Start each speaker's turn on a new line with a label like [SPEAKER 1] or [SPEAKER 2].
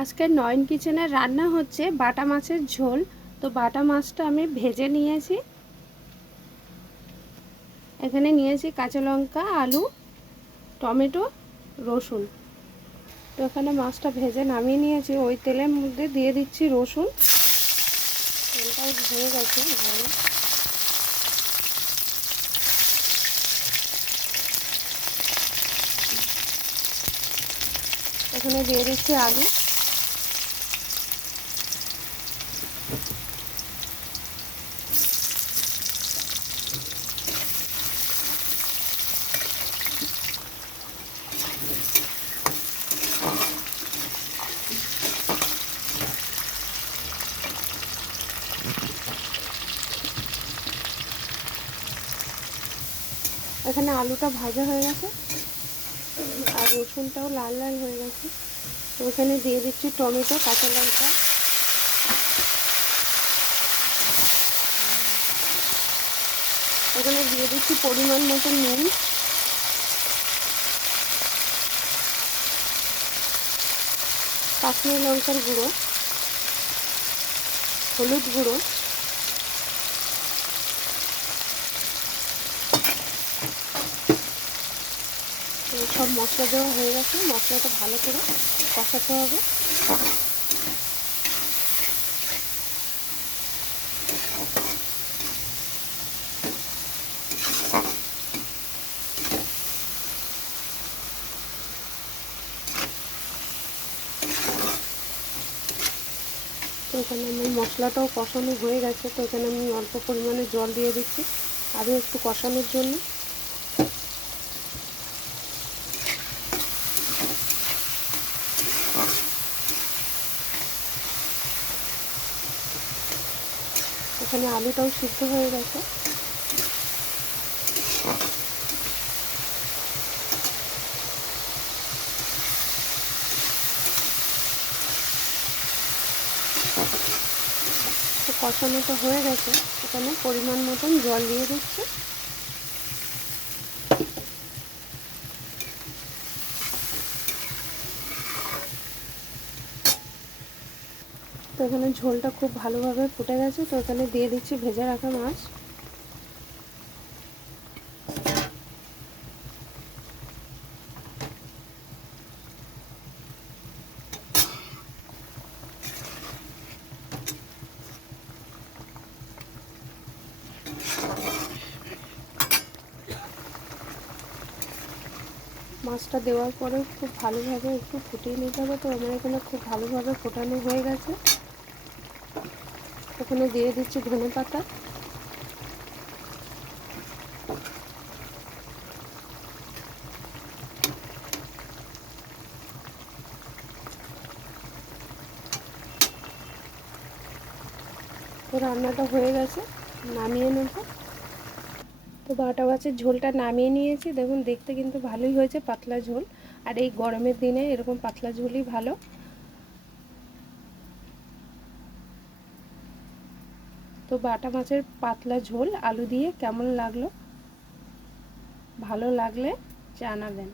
[SPEAKER 1] আজকে নয়ন কিচেনের রান্না হচ্ছে বাটা মাছের ঝোল। তো বাটা মাছটা আমি ভেজে নিয়েছি। এখানে নিয়েছি কাঁচা লঙ্কা, আলু, টমেটো, রসুন। তো এখানে মাছটা ভেজে নামিয়ে নিয়েছি। ওই তেলের মধ্যে দিয়ে দিচ্ছি রসুন। তেলটাও হয়ে গেছে ভালো এখানে দিয়ে দিচ্ছি আলু। এখানে আলুটা ভাজা হয়ে গেছে আর রসুনটাও লাল লাল হয়ে গেছে। তো এখানে দিয়ে দিচ্ছি টমেটো, কাঁচা লঙ্কা। এখানে দিয়ে দিচ্ছি পরিমাণ মতো নুন। কাশ্মীর লঙ্কার গুঁড়ো, হলুদ গুঁড়ো। সব মশলা দেওয়া হয়ে গেছে। মশলাটা ভালো করে কষাতে হবে। তো এখানে আমার মশলাটাও কষানো হয়ে গেছে। তো এখানে আমি অল্প পরিমাণে জল দিয়ে দিচ্ছি। আরও একটু কষানোর জন্য। এখানে আলুটাও সিদ্ধ হয়ে গেছে। কষানোটা হয়ে গেছে। এখানে পরিমাণ মতন জল দিয়ে দিচ্ছি। তো এখানে ঝোলটা খুব ভালোভাবে ফুটে গেছে, তো এখানে দিয়ে দিচ্ছি ভেজে রাখা মাছ। মাছটা দেওয়ার পরে খুব ভালোভাবে একটু ফুটিয়ে নিতে হবে, তো আমার এখানে খুব ভালোভাবে ফোটানো হয়ে গেছে। এখানে দিয়ে দিচ্ছি ধনে পাতা। তো রান্নাটা হয়ে গেছে, নামিয়ে নেব। তো বাটা মাছের ঝোলটা নামিয়ে নিয়েছি, দেখুন দেখতে কিন্তু ভালোই হয়েছে পাতলা ঝোল। আর এই গরমের দিনে এরকম পাতলা ঝোলই ভালো। তো বাটা মাছের পাতলা ঝোল আলু দিয়ে কেমন লাগল? ভালো লাগলে জানাবেন।